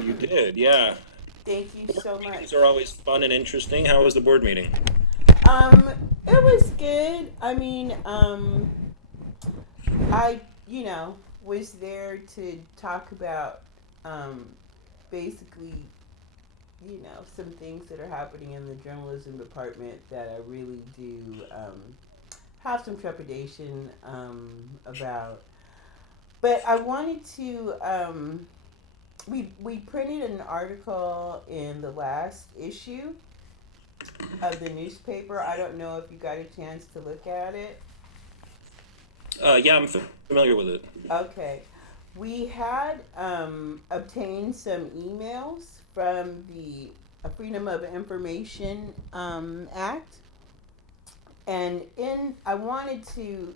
You did, yeah. Thank you Board so meetings much. are always fun and interesting. How was the board meeting? Um, it was good. I, was there to talk about, um, basically, some things that are happening in the journalism department that I really do, have some trepidation, about. But I wanted to, we printed an article in the last issue of the newspaper. I don't know if you got a chance to look at it. Yeah, I'm familiar with it. Okay. We had obtained some emails from the Freedom of Information Act, and I wanted to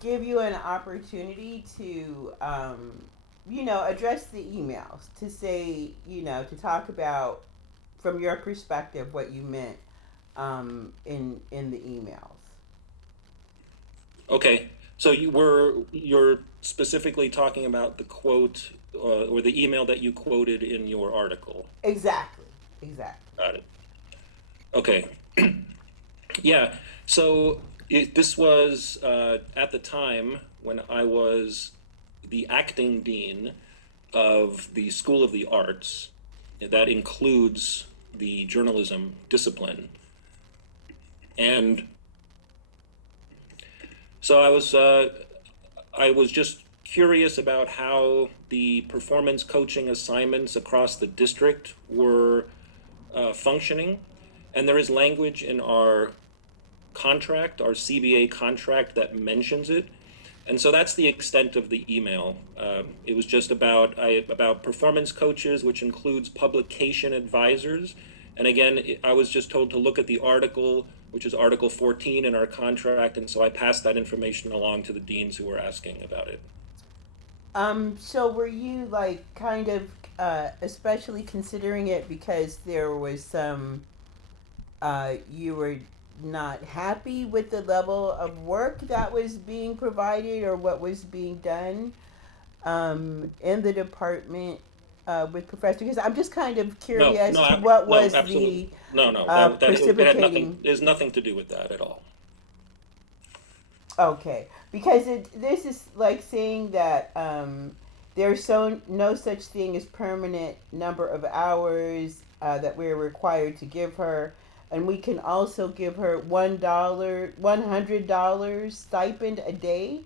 give you an opportunity to, address the emails to say, to talk about from your perspective what you meant in the emails. Okay, so you're specifically talking about the quote or the email that you quoted in your article. Exactly. Exactly. Got it. Okay, yeah. So this was at the time when I was the acting dean of the School of the Arts. That includes the journalism discipline. And so I was just curious about how the performance coaching assignments across the district were functioning. And there is language in our contract, our CBA contract, that mentions it. And so that's the extent of the email. It was just about performance coaches, which includes publication advisors. And again, I was just told to look at the article, which is Article 14 in our contract. And so I passed that information along to the deans who were asking about it. So were you like kind of especially considering it because there was some you were not happy with the level of work that was being provided or what was being done in the department with professors? Because I'm just kind of No, curious to no, what no, was absolutely. the No, no, that had nothing, precipitating. there's nothing to do with that at all. Okay, because this is like saying that there's no such thing as permanent number of hours that we're required to give her, and we can also give her $100 stipend a day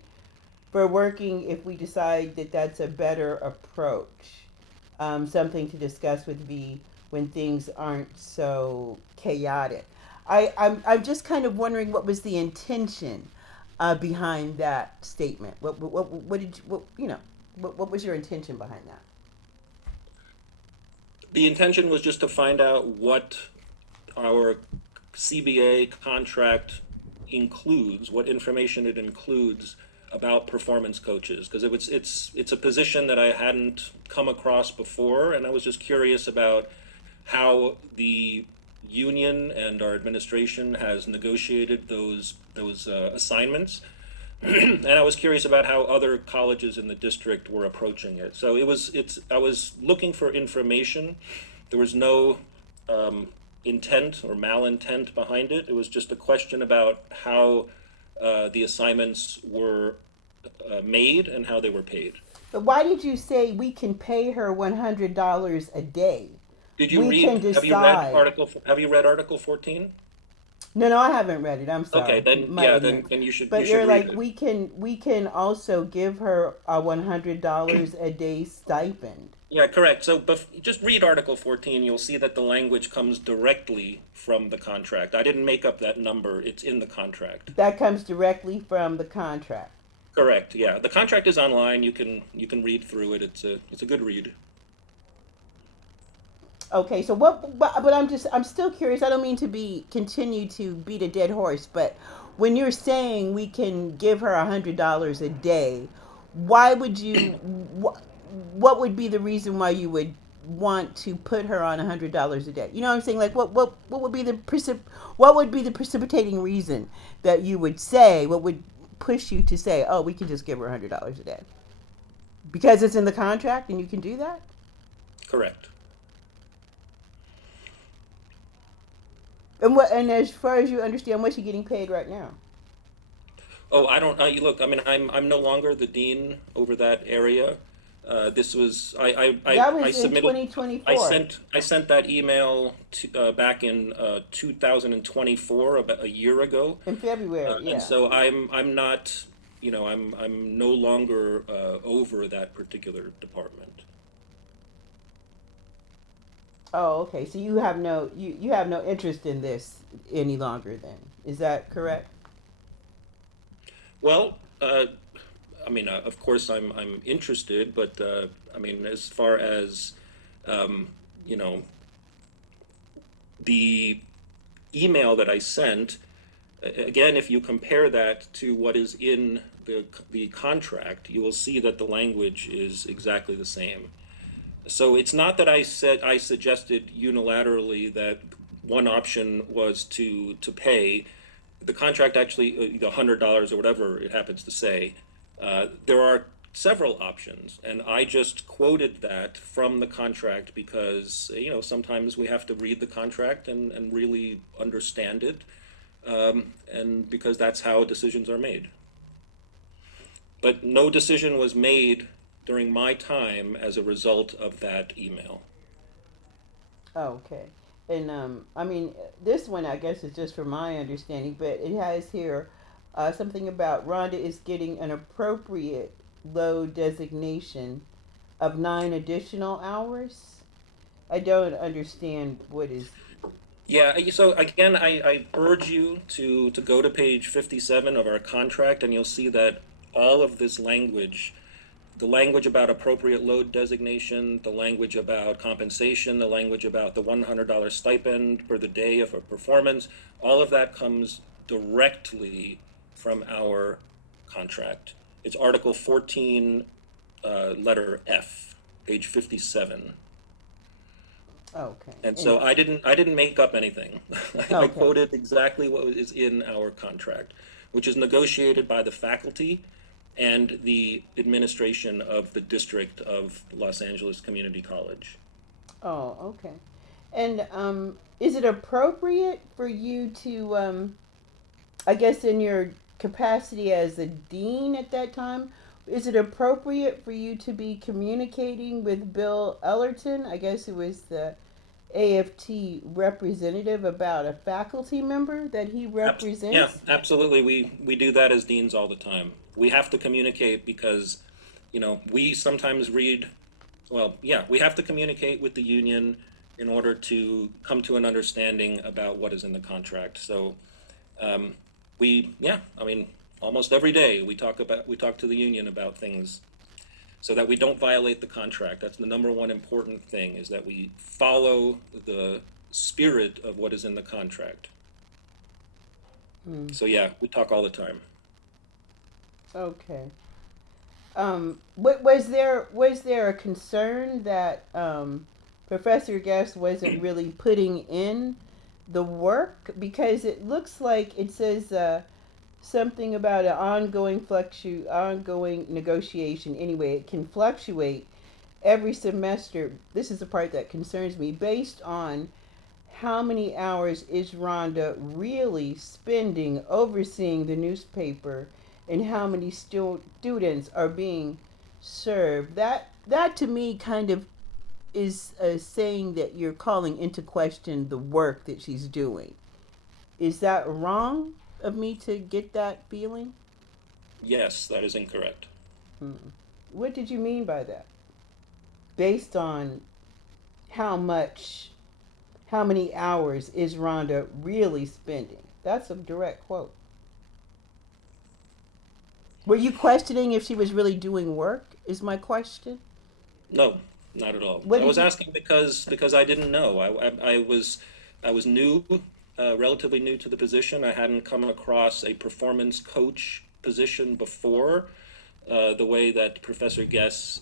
for working if we decide that that's a better approach. Something to discuss with V when things aren't so chaotic. I'm just kind of wondering what was the intention behind that statement. What did you, what was your intention behind that? The intention was just to find out what our CBA contract includes, what information it includes about performance coaches, because it's a position that I hadn't come across before, and I was just curious about how the union and our administration has negotiated those assignments. And I was curious about how other colleges in the district were approaching it. So it's I was looking for information. There was no um, intent or malintent behind it. It was just a question about how the assignments were made and how they were paid. But why did you say we can pay her $100 a day? Did you We can read? Have you read decide. article? Have you read Article 14? No, no, I haven't read it. I'm Okay, sorry, then my yeah, ignorance. then you But should you're read like it. we can also give her a $100 a day stipend. Yeah, correct. So, just read Article 14. You'll see that the language comes directly from the contract. I didn't make up that number. It's in the contract. That comes directly from the contract. Correct. Yeah, the contract is online. You can read through it. It's a good read. Okay, so but I'm still curious. I don't mean to be continue to beat a dead horse, but when you're saying we can give her $100 a day, why would you? What would be the reason why you would want to put her on $100 a day? You know what I'm saying? Like what would be what would be the precipitating reason that you would say? What would push you to say, oh, we can just give her $100 a day because it's in the contract and you can do that? Correct. And what? And as far as you understand, what's she getting paid right now? Oh, I don't. Look, I mean, I'm no longer the dean over that area. This was That I was in submitted. I 2024 sent that email back in 2024, about a year ago, in February. and Yeah. so I'm not. I'm no longer over that particular department. Oh, okay. So you have no interest in this any longer. Then is that correct? Well, I mean, of course, I'm interested, but I mean, as far as um, you know, the email that I sent, again, if you compare that to what is in the contract, you will see that the language is exactly the same. So it's not that I suggested unilaterally that one option was to pay. The contract actually, the $100 or whatever it happens to say, there are several options, and I just quoted that from the contract because sometimes we have to read the contract and really understand it, and because that's how decisions are made. But no decision was made during my time as a result of that email. Oh, okay. And I mean, this one I guess is just from my understanding, but it has here something about Rhonda is getting an appropriate load designation of 9 additional hours. I don't understand what is. Yeah, so again, I urge you to go to page 57 of our contract, and you'll see that all of this language, the language about appropriate load designation, the language about compensation, the language about the $100 stipend per the day of a performance, all of that comes directly from our contract. It's Article 14, letter F, page 57. Okay. And And so I didn't make up anything. I okay. quoted exactly what is in our contract, which is negotiated by the faculty and the administration of the district of Los Angeles Community College. Oh, okay. And is it appropriate for you to I guess in your capacity as a dean at that time, is it appropriate for you to be communicating with Bill Ellerton? I guess it was the AFT representative about a faculty member that he Yeah, represents. absolutely. We do that as deans all the time. We have to communicate because, we sometimes read, well, yeah, we have to communicate with the union in order to come to an understanding about what is in the contract. So, um, yeah, I mean, almost every day we talk to the union about things so that we don't violate the contract. That's the number one important thing, is that we follow the spirit of what is in the contract. Hmm. So yeah, we talk all the time. Okay. What was there a concern that Professor Guest wasn't really putting in the work, because it looks like it says something about an ongoing negotiation. Anyway, it can fluctuate every semester. This is the part that concerns me, based on how many hours is Rhonda really spending overseeing the newspaper, and how many students are being served. That to me kind of is saying that you're calling into question the work that she's doing. Is that wrong of me to get that feeling? Yes, that is incorrect. Hmm. What did you mean by that? Based on how much, how many hours is Rhonda really spending? That's a direct quote. Were you questioning if she was really doing work? Is my question. No, not at all. What I did was you? asking because I didn't know. I was new, relatively new to the position. I hadn't come across a performance coach position before, the way that Professor Guess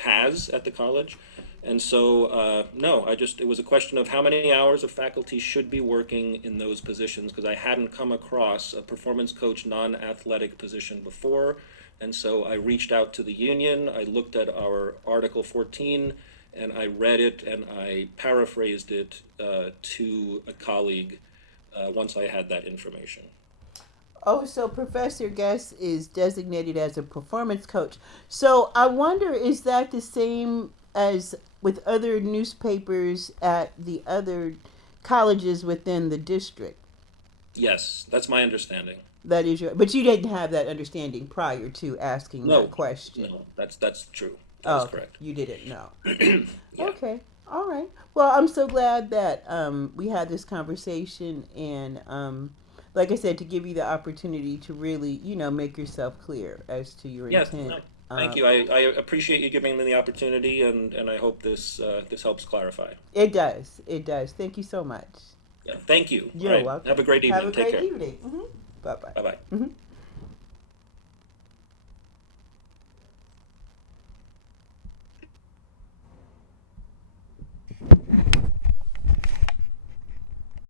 has at the college. And so, no, it was a question of how many hours of faculty should be working in those positions, because I hadn't come across a performance coach non-athletic position before. And so I reached out to the union, I looked at our Article 14, and I read it and I paraphrased it to a colleague once I had that information. Oh, so Professor Guest is designated as a performance coach. So I wonder, is that the same as with other newspapers at the other colleges within the district? Yes, that's my understanding. That is your, but you didn't have that understanding prior to asking that No, question. no, that's true. That Oh, is okay. correct. You didn't know. Yeah. Okay. All right. Well, I'm so glad that we had this conversation, and like I said, to give you the opportunity to really, make yourself clear as to your Yes. intent. No, thank you. I appreciate you giving me the opportunity, and I hope this helps clarify. It does. It does. Thank you so much. Yeah. Thank you. All You're right. Have welcome. a great Have evening. a Take great care. evening. Bye bye. Bye bye.